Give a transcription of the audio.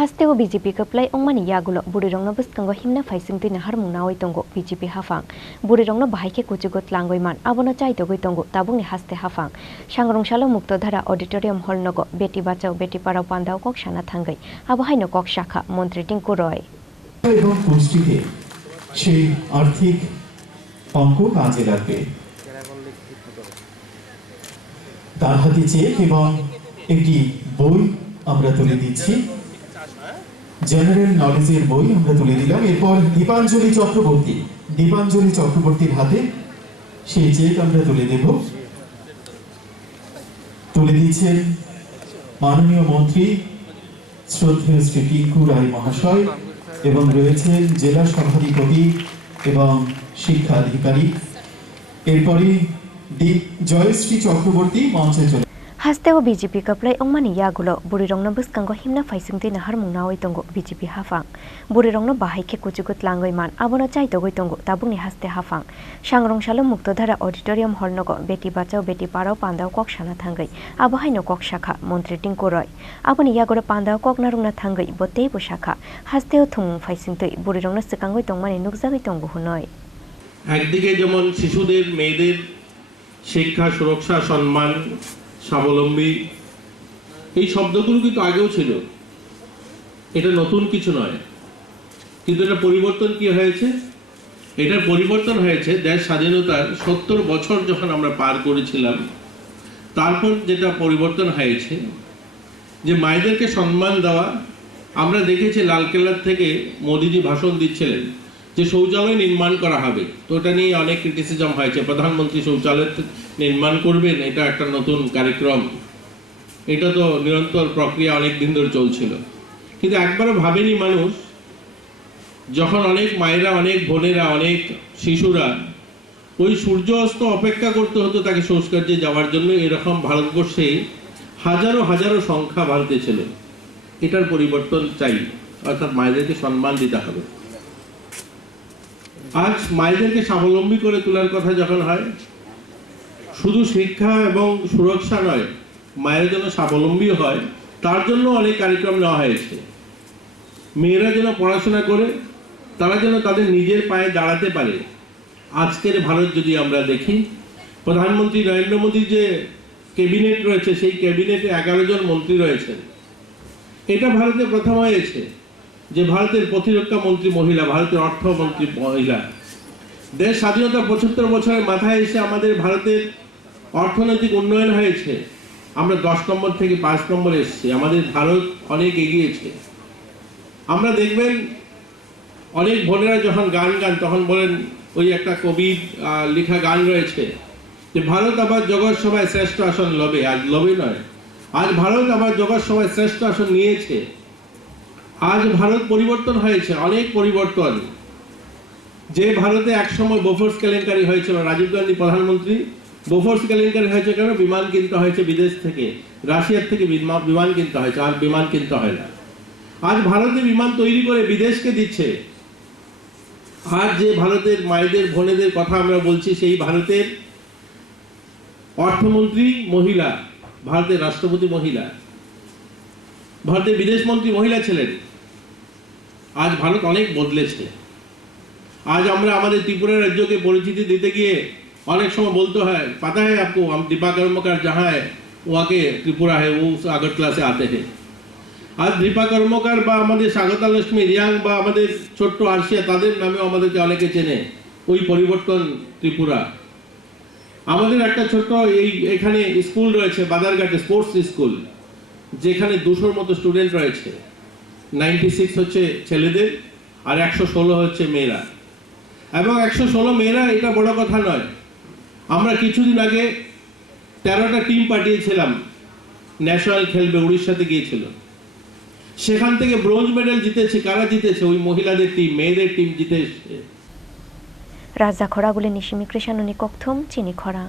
Hasteo BJP keplai ongmani yagulo burirongno bwskango himna faisingtui nahar mungnawai tongo BJP hafang burirongno bahaike kuchugot langgoiman abono chaitogoi tongo tabungni haste hafang sangrongshalo muktodhara auditorium hall nogo beti bachao beti parao pandao kok sana thangai abahaino kok shakha মন্ত্রী টিঙ্কু রয় এবং পুষ্টিতে সেই আর্থিক অঙ্ক কাজে লাগবে তার হাতে চেক এবং একটি বই আমরা তুলে দিচ্ছি জেনারেল নলেজের বই আমরা তুলে দিলাম এরপর দীপাঞ্জলি চক্রবর্তীর হাতে সেই চেক আমরা তুলে দেব তুলে দিচ্ছেন মাননীয় মন্ত্রী শ্রদ্ধেয় শ্রী টিঙ্কু রায় মহাশয় এবং রয়েছেন জেলা সভাধিপতি এবং শিক্ষা আধিকারিক এরপরে জয়শ্রী চক্রবর্তী মঞ্চে চলে Hasteo BJP keplai ongmani yagulo burirongno bwskango himna faisingtui nahar mungnawai tongo BJP hafang burirongno bahaike kuchugut langgoiman abono chaitogoi tongo tabungni haste hafang sangrongshalo muktodhara auditorium hall nogo beti bachao beti parao pandao kok sana thangai abahaino kok shakha মন্ত্রী টিঙ্কু রয় aboni yagoro pandao kok narungna thangai botei bo shakha hasteo thumung faisingtui burirongno sikangoi tongmani nukjagoi tongo hunoi একদিকে যেমন শিশুদের মেয়েদের শিক্ষা সুরক্ষা সম্মান স্বাবলম্বী এই শব্দগুলো কিন্তু আগেও ছিল এটা নতুন কিছু নয় কিন্তু এটা পরিবর্তন কি হয়েছে এটার পরিবর্তন হয়েছে দেশ স্বাধীনতার 70 বছর যখন আমরা পার করেছিলাম তারপর যেটা পরিবর্তন হয়েছে যে মায়েদেরকে সম্মান দেওয়া আমরা দেখেছি লালকেল্লা থেকে মোদিজি ভাষণ দিচ্ছিলেন যে শৌচালয় নির্মাণ করা হবে তো এটা নিয়ে অনেক ক্রিটিসিজম হয়েছে প্রধানমন্ত্রী শৌচালয় নির্মাণ করবেন এটা একটা নতুন কার্যক্রম এটা তো নিরন্তর প্রক্রিয়া অনেক দিন ধরে চলছিল কিন্তু একবারও ভাবেনি মানুষ যখন অনেক মায়েরা অনেক বোনেরা অনেক শিশুরা ওই সূর্য অস্ত অপেক্ষা করতে হতো তাকে সংস্কারে যাওয়ার জন্য এরকম ভারতবর্ষে হাজারো হাজারো সংখ্যা বাড়তে ছিল এটার পরিবর্তন চাই অর্থাৎ মায়েদেরকে সম্মান দিতে হবে আজ মায়েদেরকে স্বাবলম্বী করে তোলার কথা যখন হয় শুধু শিক্ষা এবং সুরক্ষা নয় মায়ের জন্য স্বাবলম্বী হয় তার জন্য অনেক কার্যক্রম নেওয়া হয়েছে মেয়েরা যেন পড়াশোনা করে তারা যেন তাদের নিজের পায়ে দাঁড়াতে পারে আজকের ভারত যদি আমরা দেখি প্রধানমন্ত্রী নরেন্দ্র মোদীর যে ক্যাবিনেট রয়েছে সেই ক্যাবিনেটে 11 জন মন্ত্রী রয়েছেন এটা ভারতে প্রথম হয়েছে যে ভারতের প্রতিরক্ষা মন্ত্রী মহিলা ভারতের অর্থমন্ত্রী মহিলা দেশ স্বাধীনতা 75 বছরের মাথায় এসে আমাদের ভারতের অর্থনৈতিক উন্নয়ন হয়েছে আমরা 10 নম্বর থেকে 5 নম্বরে এসেছি আমাদের ভারত অনেক এগিয়েছে আমরা দেখবেন অনেক বোনেরা যখন গান তখন বলেন ওই একটা কবির লেখা গান রয়েছে যে ভারত আবার জগৎ সভায় শ্রেষ্ঠ আসন লবে আজ লবে নয় আজ ভারত আবার জগৎ সভায় শ্রেষ্ঠ আসন নিয়েছে আজ ভারত পরিবর্তন হয়েছে অনেক পরিবর্তন যে ভারতে একসময় বোফোর্স কেলেঙ্কারি হয়েছিল রাজীব গান্ধী প্রধানমন্ত্রী বোফোর্স কেলেঙ্কারি হয়েছে কেন বিমান কিনতে হয়েছে বিদেশ থেকে রাশিয়ার থেকে বিমান কিনতে হয়েছে আর বিমান কিনতে হয় না আজ ভারতে বিমান তৈরি করে বিদেশকে দিচ্ছে আজ যে ভারতের মায়েদের বোনেদের কথা আমরা বলছি সেই ভারতের অর্থমন্ত্রী মহিলা ভারতের রাষ্ট্রপতি মহিলা ভারতের বিদেশ মন্ত্রী মহিলা ছিলেন আজ ভারত অনেক বদলেছে आज আমরা আমাদের ত্রিপুরা রাজ্যকে পরিচিতি দিতে গিয়ে অনেক সময় বলতে হয় पता है आपको हम दीपा कर्मकार जहाँ है वहाँ के त्रिपुरा है वो আগরতলা से आते हैं आज দীপা কর্মকার বা আমাদের স্বাগতা লক্ষ্মী রিয়াং বা আমাদের ছোট্ট আরশিয়া তাদের নামেও আমাদেরকে অনেকে চেনে ওই পরিবর্তন ত্রিপুরা আমাদের একটা ছোট্ট এখানে স্কুল রয়েছে বাদারঘাটে স্পোর্টস স্কুল যেখানে 200 মতো স্টুডেন্ট রয়েছে 96 হচ্ছে ছেলেদের আর 116 হচ্ছে মেয়েরা এবং 116 মেয়েরা এটা বড় কথা নয় আমরা কিছুদিন আগে 13টা টিম পাঠিয়েছিলাম ন্যাশনাল খেলবে উড়িষ্যাতে গিয়েছিল সেখান থেকে ব্রোঞ্জ মেডেল জিতেছে কারা জিতেছে ওই মহিলাদের টিম মেয়েদের টিম জিতেছে রাজা খরাগুলি নিশিমি কৃষ্ণনি কক্থম চিনি খরা